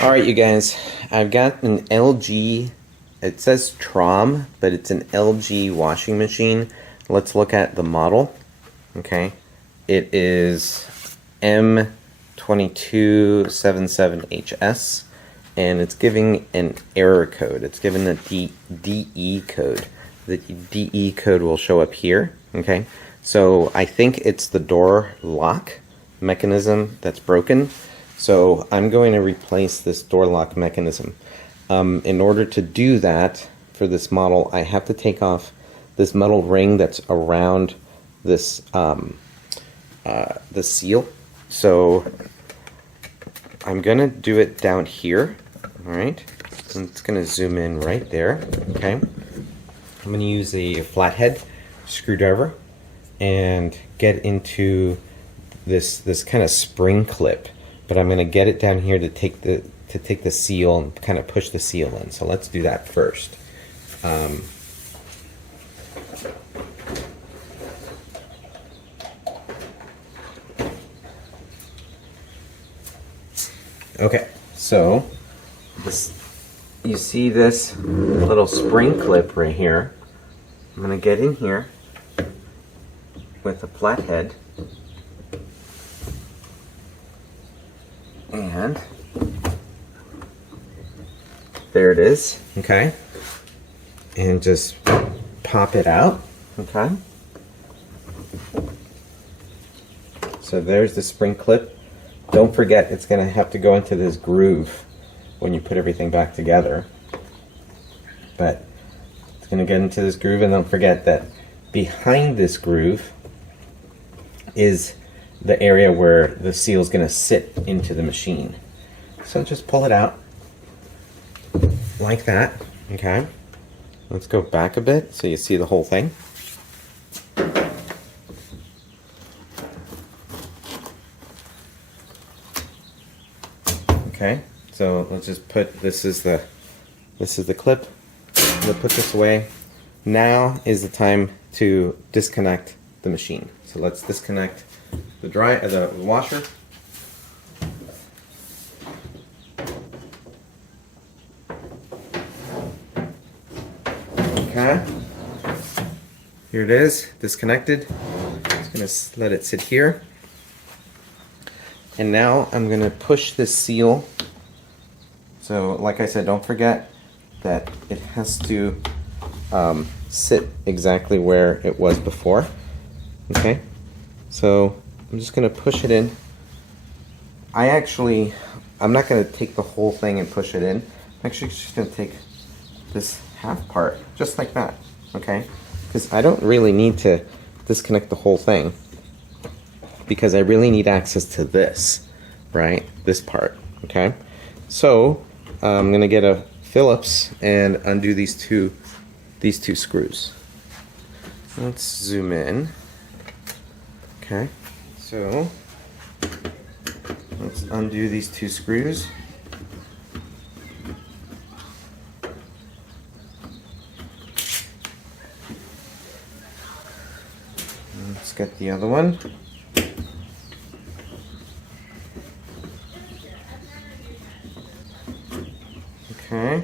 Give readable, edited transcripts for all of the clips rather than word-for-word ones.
Alright, you guys, I've got an LG, it says TROMM, but it's an LG washing machine. Let's look at the model. Okay, it is M2277HS, and it's giving an error code. It's given a DE code. The DE code will show up here. Okay, so I think it's the door lock mechanism that's broken. So I'm going to replace this door lock mechanism. In order to do that for this model, I have to take off this metal ring that's around this the seal. So I'm gonna do it down here. All right, and it's gonna zoom in right there. Okay, I'm gonna use a flathead screwdriver and get into this kind of spring clip. But I'm going to get it down here to take the seal and kind of push the seal in. So let's do that first. Okay, so you see this little spring clip right here. I'm going to get in here with a flathead. And there it is, okay? And just pop it out, okay? So there's the spring clip. Don't forget, it's gonna have to go into this groove when you put everything back together. But it's gonna get into this groove, and don't forget that behind this groove is the area where the seal is going to sit into the machine. So just pull it out like that. Okay, let's go back a bit so you see the whole thing. Okay, so let's just put this is the clip. We'll put this away. Now is the time to disconnect the machine. So let's disconnect the washer. Okay, here it is, disconnected. Just gonna let it sit here, and now I'm gonna push this seal. So like I said, don't forget that it has to sit exactly where it was before. Okay, so I'm just going to push it in. I'm not going to take the whole thing and push it in. I'm actually just going to take this half part, just like that, okay? Because I don't really need to disconnect the whole thing, because I really need access to this, right? This part, okay? So I'm going to get a Phillips and undo these two screws. Let's zoom in. Okay, so let's undo these two screws. Let's get the other one. Okay.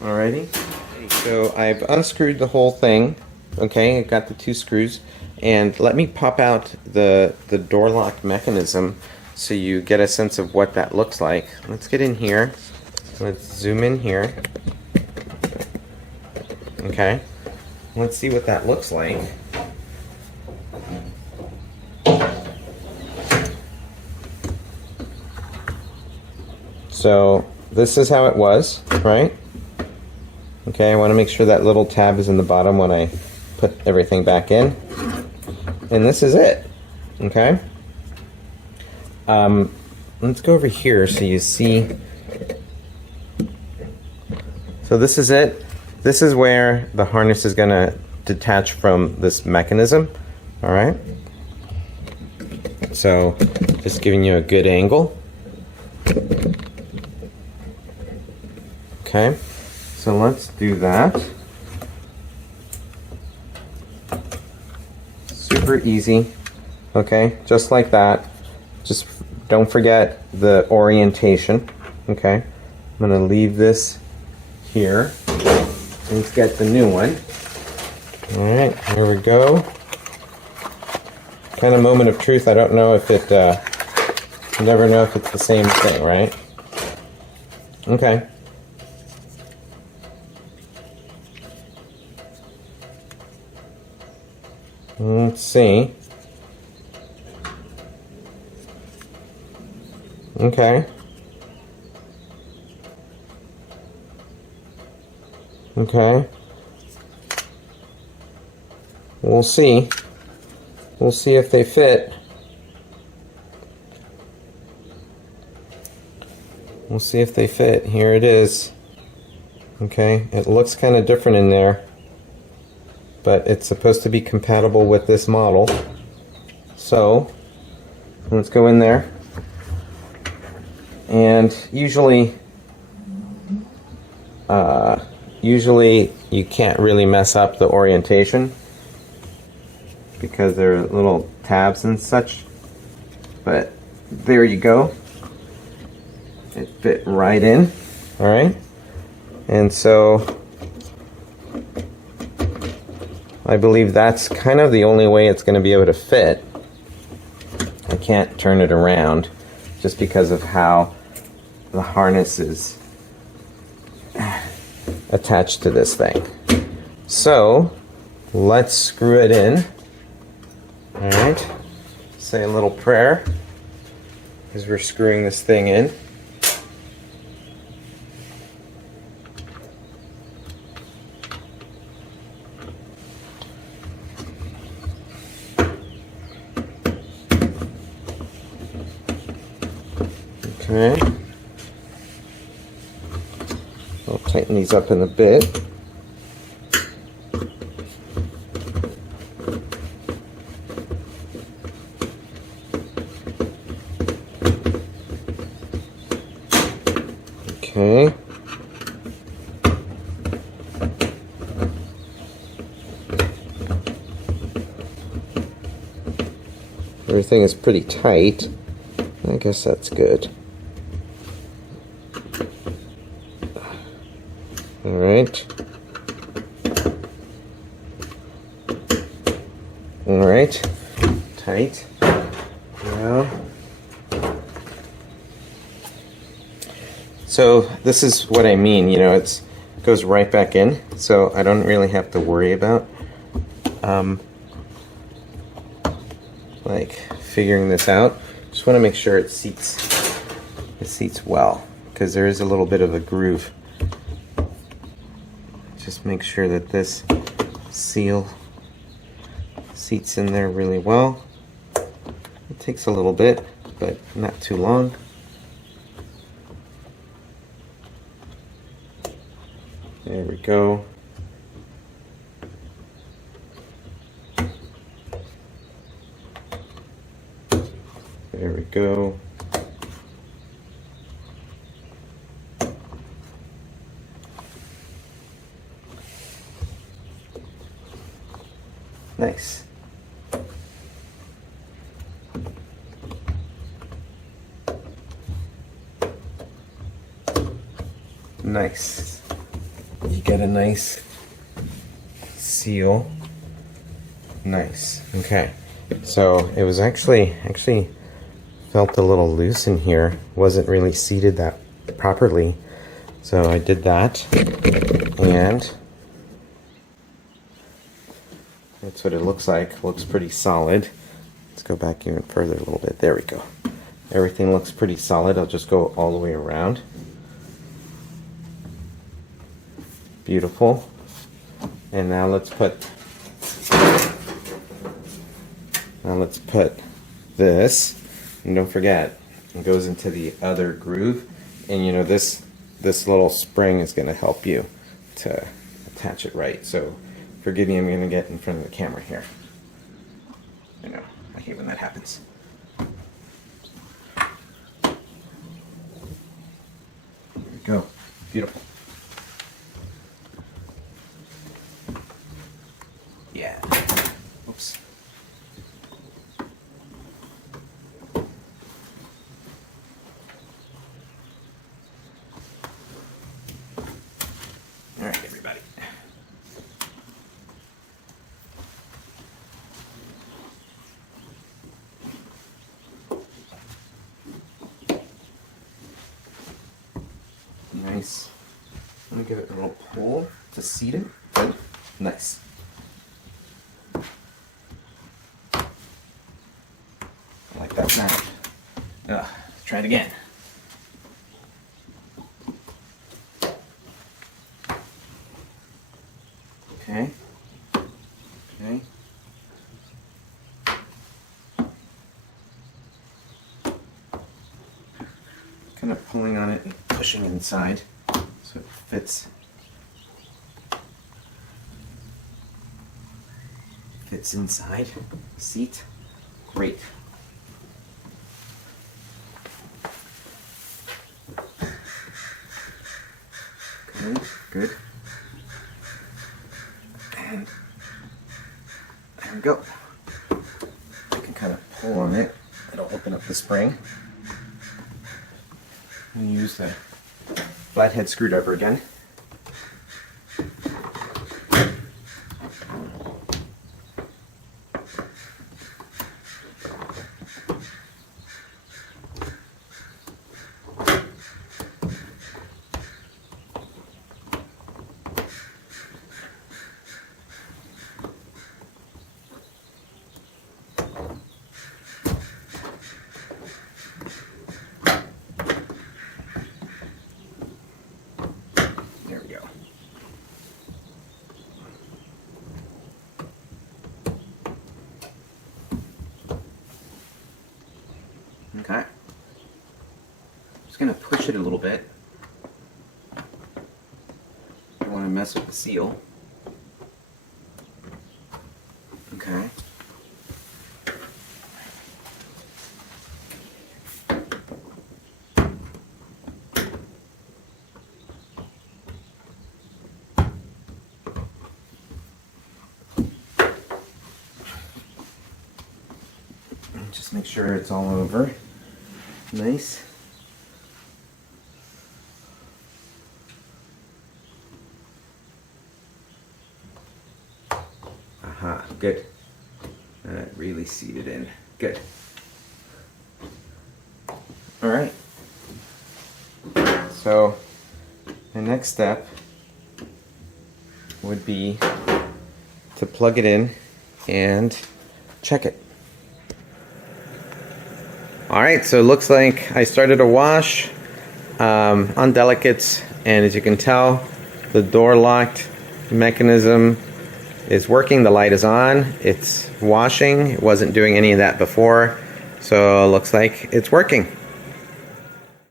Alrighty, so I've unscrewed the whole thing. Okay, I've got the two screws, and let me pop out the door lock mechanism so you get a sense of what that looks like. Let's get in here. Let's zoom in here. Okay, let's see what that looks like. So this is how it was, right? Okay, I want to make sure that little tab is in the bottom when I put everything back in. And this is it, okay? Let's go over here so you see. So this is it. This is where the harness is going to detach from this mechanism, all right? So just giving you a good angle. Okay, so let's do that. super easy. Okay, just like that. Just don't forget the orientation. Okay, I'm going to leave this here. Let's get the new one. All right, here we go. Kind of moment of truth. I don't know if it, you never know if it's the same thing, right? Okay. Let's see. Okay. Okay. We'll see. We'll see if they fit. We'll see if they fit. Here it is. Okay, it looks kind of different in there, but it's supposed to be compatible with this model. So, let's go in there. And usually you can't really mess up the orientation because there are little tabs and such, but there you go. It fit right in. All right, and so I believe that's kind of the only way it's going to be able to fit. I can't turn it around just because of how the harness is attached to this thing. So let's screw it in. All right, say a little prayer as we're screwing this thing in. Okay, I'll tighten these up in a bit. Okay. Everything is pretty tight. I guess that's good. All right. All right. Tight. Now. So this is what I mean, you know, it goes right back in, so I don't really have to worry about like figuring this out. Just want to make sure it seats well, because there is a little bit of a groove. Just make sure that this seal seats in there really well. It takes a little bit, but not too long. There we go. There we go. Nice. Nice. You get a nice seal. Nice. Okay. So it was actually felt a little loose in here. Wasn't really seated that properly. So I did that, and that's what it looks like. Looks pretty solid. Let's go back even further a little bit. There we go. Everything looks pretty solid. I'll just go all the way around. Beautiful. And now let's put this, and don't forget, it goes into the other groove, and you know this little spring is going to help you to attach it right. So forgive me, I'm going to get in front of the camera here. I know, I hate when that happens. There we go. Beautiful. Yeah. Oops. nice. Let me give it a little pull to seat it. Good. Nice. I like that sound. Let's try it again. Okay. Okay. Kind of pulling on it and pushing inside so it fits inside the seat. Great. Good, good. And there we go. I can kind of pull on it. It'll open up the spring. And use the flathead screwdriver again. Okay. Just going to push it a little bit. Don't want to mess with the seal. Okay. Just make sure it's all over. Nice. Aha, good. That really seated in. Good. All right. So the next step would be to plug it in and check it. Alright, so it looks like I started a wash on delicates, and as you can tell, the door locked mechanism is working. The light is on. It's washing. It wasn't doing any of that before, so it looks like it's working.